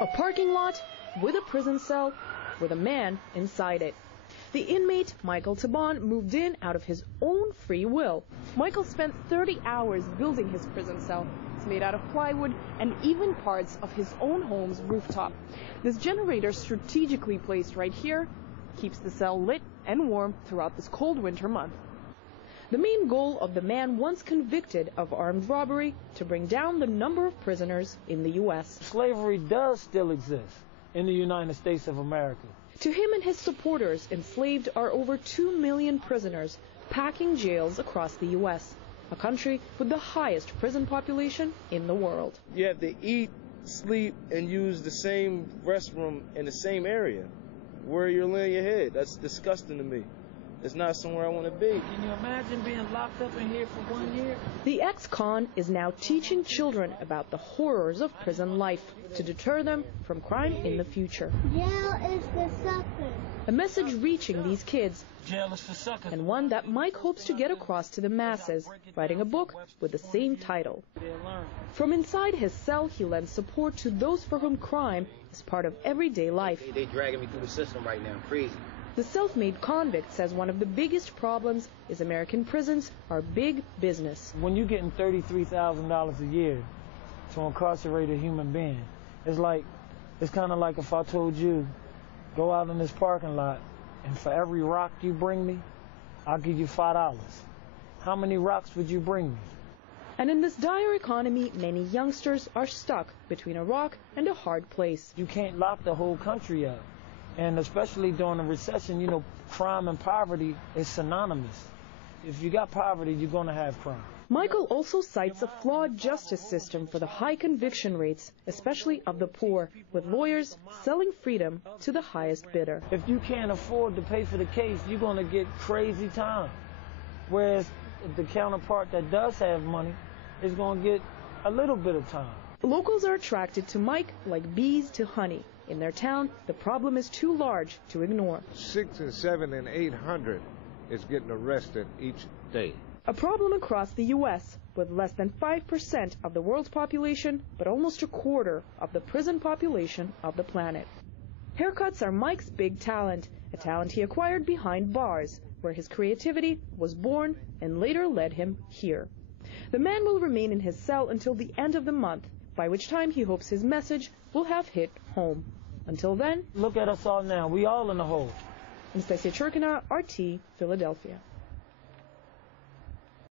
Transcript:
A parking lot with a prison cell with a man inside it. The inmate, Michael Taban, moved in out of his own free will. Michael spent 30 hours building his prison cell. It's made out of plywood and even parts of his own home's rooftop. This generator, strategically placed right here, keeps the cell lit and warm throughout this cold winter month. The main goal of the man once convicted of armed robbery, to bring down the number of prisoners in the U.S. Slavery does still exist in the United States of America. To him and his supporters, enslaved are over 2 million prisoners packing jails across the U.S., a country with the highest prison population in the world. You have to eat, sleep, and use the same restroom in the same area where you're laying your head. That's disgusting to me. It's not somewhere I want to be. Can you imagine being locked up in here for 1 year? The ex-con is now teaching children about the horrors of prison life to deter them from crime in the future. Jail is for suckers. A message reaching these kids, Jail is for suckers. and one that Mike hopes to get across to the masses, writing a book with the same title. From inside his cell, he lends support to those for whom crime is part of everyday life. They dragging me through the system right now, crazy. The self-made convict says one of the biggest problems is American prisons are big business. When you're getting $33,000 a year to incarcerate a human being, it's kind of like if I told you, go out in this parking lot, and for every rock you bring me, I'll give you $5. How many rocks would you bring me? And in this dire economy, many youngsters are stuck between a rock and a hard place. You can't lock the whole country up. And especially during a recession, you know, crime and poverty is synonymous. If you got poverty, you're going to have crime. Michael also cites a flawed justice system for the high conviction rates, especially of the poor, with lawyers selling freedom to the highest bidder. If you can't afford to pay for the case, you're going to get crazy time. Whereas the counterpart that does have money is going to get a little bit of time. Locals are attracted to Mike like bees to honey. In their town, the problem is too large to ignore. 6 and 7 and 800 is getting arrested each day. A problem across the U.S., with less than 5% of the world's population, but almost a quarter of the prison population of the planet. Haircuts are Mike's big talent, a talent he acquired behind bars, where his creativity was born and later led him here. The man will remain in his cell until the end of the month, by which time he hopes his message will have hit home. Until then, look at us all now. We all in the hole. Anastasia Churkina, RT, Philadelphia.